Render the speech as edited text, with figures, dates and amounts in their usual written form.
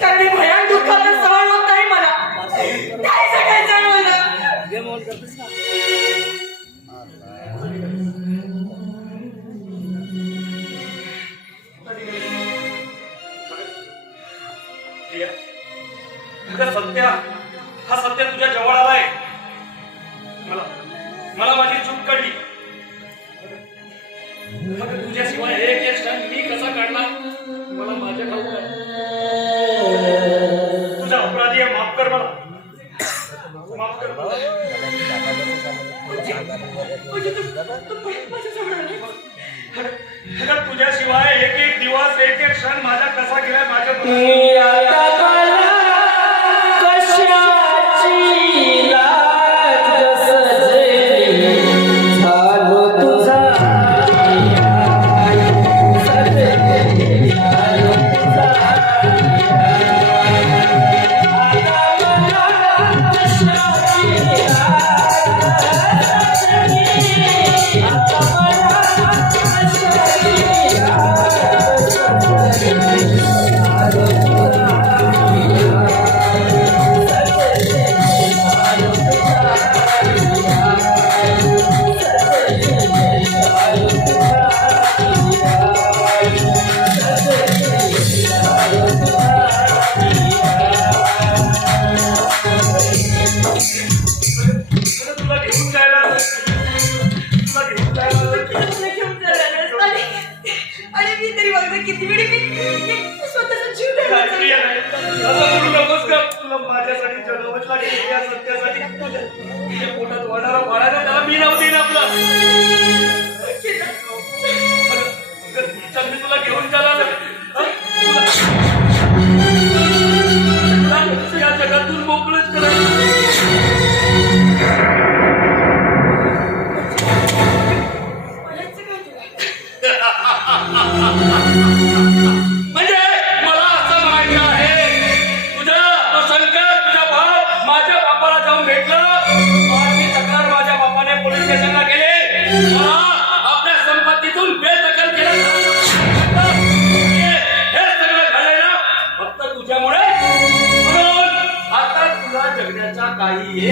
कारण भयान दुःखाचा सहन होत नाही मला. काय सांगायचं मला. सत्या हा सत्य तुझ्या जवळ आलाय. मला माझी चूक कळली. तुझ्याशिवाय एक एक क्षण मी कसा काढला मला माझ्या ठाऊक आहे. तुझा अपराधी आहे. माफ कर मला. माफ कर मला. तुझ्याशिवाय एक एक दिवस एक एक क्षण माझा कसा गेला माझ्या किती वेळी मी स्वतःचा जीव माझ्यासाठी जन्मला गेलेल्या सत्यासाठी तुझ्या पोटात वाढणारा बाळाला त्याला मी नव्हते ना आपला. मी तुला घेऊन जाणार या जगातून मोकळच करायचं. म्हणजे मला असं म्हणायचं आहे तुझा तो संकट तुझा बाप माझ्या बापाला जाऊन भेटलं. माझी तक्रार माझ्या बापाने पोलीस स्टेशनला केली. मला आपल्या संपत्तीतून बेदखल केलं. हे सगळं घडलंय ना फक्त तुझ्यामुळे. म्हणून आता तुला जगण्याचा काही